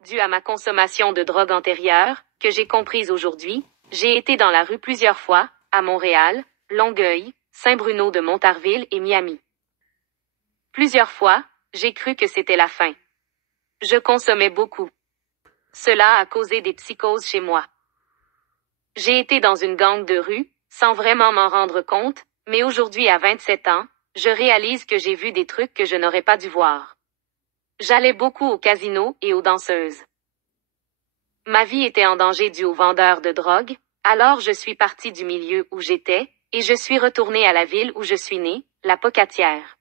dû à ma consommation de drogue antérieure, que j'ai comprise aujourd'hui, j'ai été dans la rue plusieurs fois, à Montréal, Longueuil, Saint-Bruno de Montarville et Miami. Plusieurs fois, j'ai cru que c'était la fin. Je consommais beaucoup. Cela a causé des psychoses chez moi. J'ai été dans une gang de rue, sans vraiment m'en rendre compte, mais aujourd'hui à 27 ans, je réalise que j'ai vu des trucs que je n'aurais pas dû voir. J'allais beaucoup au casino et aux danseuses. Ma vie était en danger dû aux vendeurs de drogue, alors je suis partie du milieu où j'étais, et je suis retournée à la ville où je suis née, la Pocatière.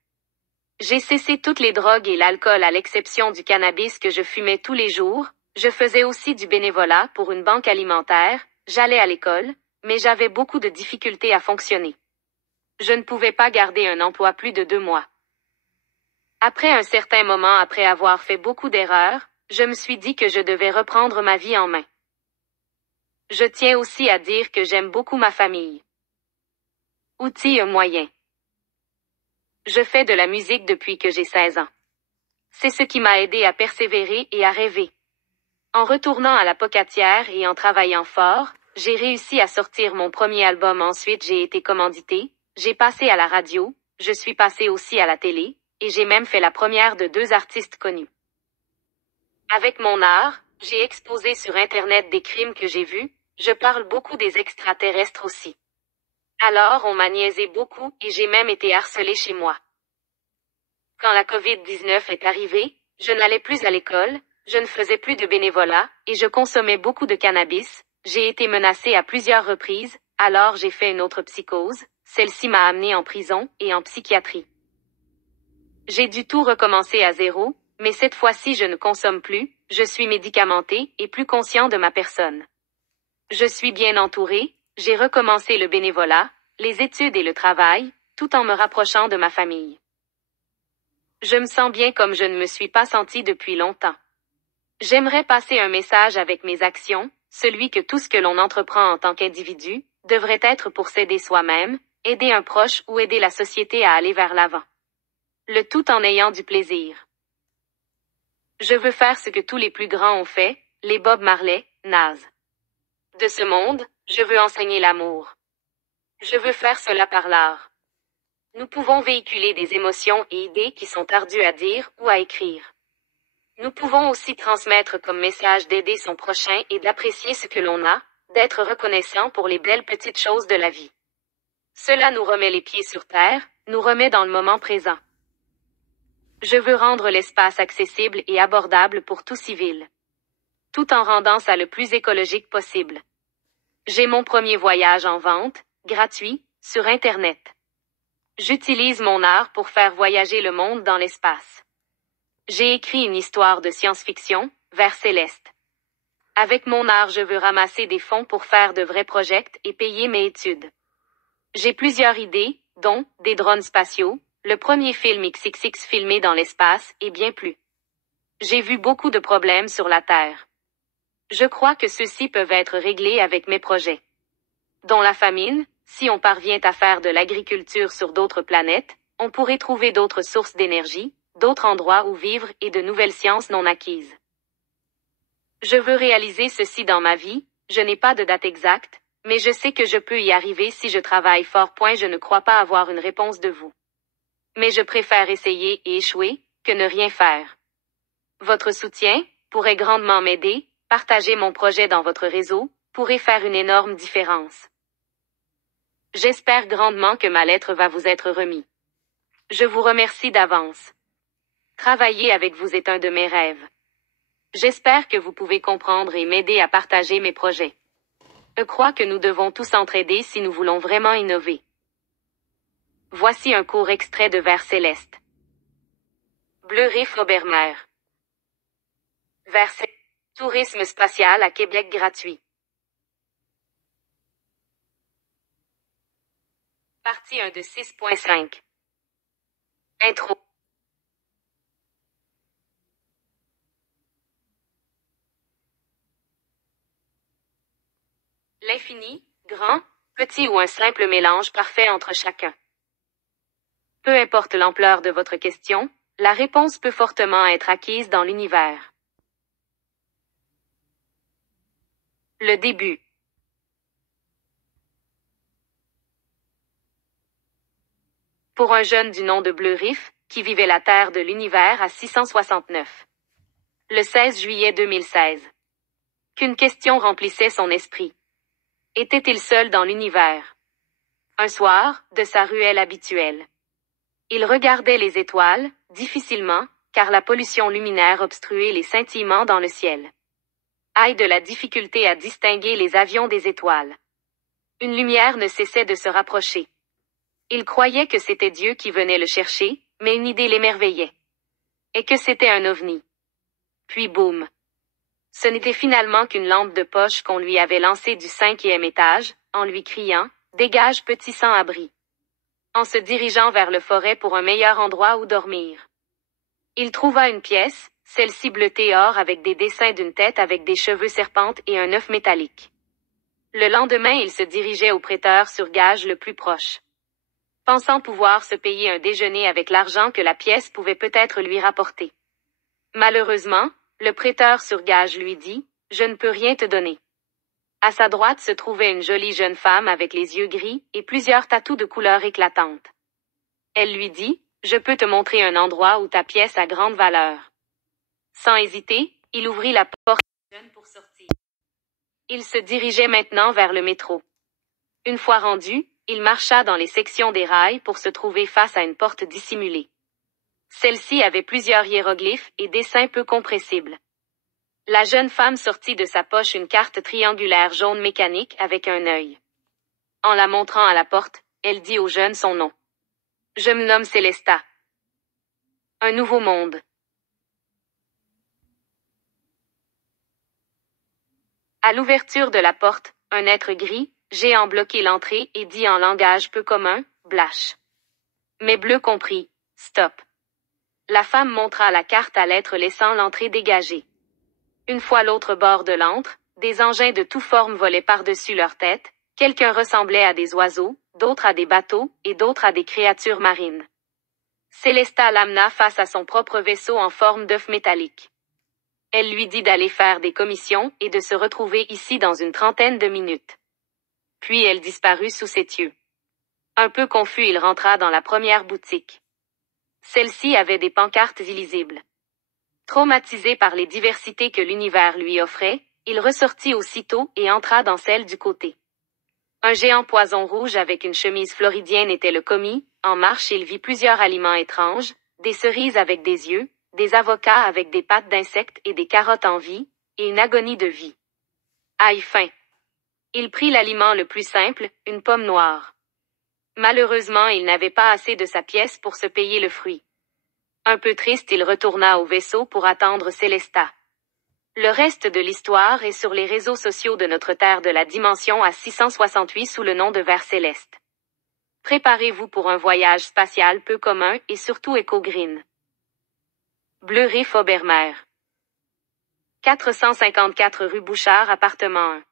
J'ai cessé toutes les drogues et l'alcool à l'exception du cannabis que je fumais tous les jours, je faisais aussi du bénévolat pour une banque alimentaire, j'allais à l'école, mais j'avais beaucoup de difficultés à fonctionner. Je ne pouvais pas garder un emploi plus de 2 mois. Après un certain moment après avoir fait beaucoup d'erreurs, je me suis dit que je devais reprendre ma vie en main. Je tiens aussi à dire que j'aime beaucoup ma famille. Outils moyen. Je fais de la musique depuis que j'ai 16 ans. C'est ce qui m'a aidé à persévérer et à rêver. En retournant à la Pocatière et en travaillant fort, j'ai réussi à sortir mon premier album. Ensuite j'ai été commanditée, j'ai passé à la radio, je suis passée aussi à la télé, et j'ai même fait la première de 2 artistes connus. Avec mon art, j'ai exposé sur Internet des crimes que j'ai vus, je parle beaucoup des extraterrestres aussi. Alors on m'a niaisé beaucoup et j'ai même été harcelée chez moi. Quand la COVID-19 est arrivée, je n'allais plus à l'école, je ne faisais plus de bénévolat, et je consommais beaucoup de cannabis, j'ai été menacée à plusieurs reprises, alors j'ai fait une autre psychose, celle-ci m'a amenée en prison et en psychiatrie. J'ai dû tout recommencer à zéro, mais cette fois-ci je ne consomme plus, je suis médicamentée et plus conscient de ma personne. Je suis bien entourée, j'ai recommencé le bénévolat, les études et le travail, tout en me rapprochant de ma famille. Je me sens bien comme je ne me suis pas sentie depuis longtemps. J'aimerais passer un message avec mes actions, celui que tout ce que l'on entreprend en tant qu'individu, devrait être pour s'aider soi-même, aider un proche ou aider la société à aller vers l'avant. Le tout en ayant du plaisir. Je veux faire ce que tous les plus grands ont fait, les Bob Marley, Nas. De ce monde, je veux enseigner l'amour. Je veux faire cela par l'art. Nous pouvons véhiculer des émotions et idées qui sont ardues à dire ou à écrire. Nous pouvons aussi transmettre comme message d'aider son prochain et d'apprécier ce que l'on a, d'être reconnaissant pour les belles petites choses de la vie. Cela nous remet les pieds sur terre, nous remet dans le moment présent. Je veux rendre l'espace accessible et abordable pour tout civil. Tout en rendant ça le plus écologique possible. J'ai mon premier voyage en vente, gratuit, sur Internet. J'utilise mon art pour faire voyager le monde dans l'espace. J'ai écrit une histoire de science-fiction, Vers Céleste. Avec mon art je veux ramasser des fonds pour faire de vrais projets et payer mes études. J'ai plusieurs idées, dont des drones spatiaux, le premier film XXX filmé dans l'espace et bien plus. J'ai vu beaucoup de problèmes sur la Terre. Je crois que ceux-ci peuvent être réglés avec mes projets. Dont la famine, si on parvient à faire de l'agriculture sur d'autres planètes, on pourrait trouver d'autres sources d'énergie, d'autres endroits où vivre et de nouvelles sciences non acquises. Je veux réaliser ceci dans ma vie, je n'ai pas de date exacte, mais je sais que je peux y arriver si je travaille fort. Je ne crois pas avoir une réponse de vous. Mais je préfère essayer et échouer, que ne rien faire. Votre soutien pourrait grandement m'aider, partager mon projet dans votre réseau, pourrait faire une énorme différence. J'espère grandement que ma lettre va vous être remise. Je vous remercie d'avance. Travailler avec vous est un de mes rêves. J'espère que vous pouvez comprendre et m'aider à partager mes projets. Je crois que nous devons tous entraider si nous voulons vraiment innover. Voici un court extrait de Vers Céleste. Bleu Reef Obermer. Vers Céleste. Tourisme spatial à Québec gratuit. Partie 1 de 6.5. Intro. L'infini, grand, petit ou un simple mélange parfait entre chacun. Peu importe l'ampleur de votre question, la réponse peut fortement être acquise dans l'univers. Le début. Pour un jeune du nom de Bleu Riff, qui vivait la Terre de l'univers à 669. Le 16 juillet 2016. Qu'une question remplissait son esprit. Était-il seul dans l'univers? Un soir, de sa ruelle habituelle. Il regardait les étoiles, difficilement, car la pollution luminaire obstruait les scintillements dans le ciel. Aïe de la difficulté à distinguer les avions des étoiles. Une lumière ne cessait de se rapprocher. Il croyait que c'était Dieu qui venait le chercher, mais une idée l'émerveillait. Et que c'était un ovni. Puis boum. Ce n'était finalement qu'une lampe de poche qu'on lui avait lancée du 5e étage, en lui criant « Dégage petit sans-abri !» en se dirigeant vers le forêt pour un meilleur endroit où dormir. Il trouva une pièce, celle-ci bleutée or avec des dessins d'une tête avec des cheveux serpentes et un œuf métallique. Le lendemain, il se dirigeait au prêteur sur gage le plus proche. Pensant pouvoir se payer un déjeuner avec l'argent que la pièce pouvait peut-être lui rapporter. Malheureusement, le prêteur sur gage lui dit « Je ne peux rien te donner ». À sa droite se trouvait une jolie jeune femme avec les yeux gris et plusieurs tatous de couleurs éclatantes. Elle lui dit « Je peux te montrer un endroit où ta pièce a grande valeur ». Sans hésiter, il ouvrit la porte pour sortir. Il se dirigeait maintenant vers le métro. Une fois rendu, il marcha dans les sections des rails pour se trouver face à une porte dissimulée. Celle-ci avait plusieurs hiéroglyphes et dessins peu compressibles. La jeune femme sortit de sa poche une carte triangulaire jaune mécanique avec un œil. En la montrant à la porte, elle dit au jeune son nom. « Je me nomme Célesta. » Un nouveau monde. À l'ouverture de la porte, un être gris, géant bloquait l'entrée et dit en langage peu commun, « Blash ». Mais Bleu comprit, « Stop ». La femme montra la carte à l'être laissant l'entrée dégagée. Une fois l'autre bord de l'antre, des engins de toutes formes volaient par-dessus leur tête, quelqu'un ressemblait à des oiseaux, d'autres à des bateaux, et d'autres à des créatures marines. Célesta l'amena face à son propre vaisseau en forme d'œuf métallique. Elle lui dit d'aller faire des commissions et de se retrouver ici dans une trentaine de minutes. Puis elle disparut sous ses yeux. Un peu confus, il rentra dans la première boutique. Celle-ci avait des pancartes illisibles. Traumatisé par les diversités que l'univers lui offrait, il ressortit aussitôt et entra dans celle du côté. Un géant poison rouge avec une chemise floridienne était le commis. En marche, il vit plusieurs aliments étranges, des cerises avec des yeux, des avocats avec des pattes d'insectes et des carottes en vie, et une agonie de vie. Aïe faim. Il prit l'aliment le plus simple, une pomme noire. Malheureusement, il n'avait pas assez de sa pièce pour se payer le fruit. Un peu triste, il retourna au vaisseau pour attendre Célesta. Le reste de l'histoire est sur les réseaux sociaux de notre Terre de la dimension à 668 sous le nom de Vers Céleste. Préparez-vous pour un voyage spatial peu commun et surtout éco-green. Bleu Riff Obermer. 454 rue Bouchard, appartement 1.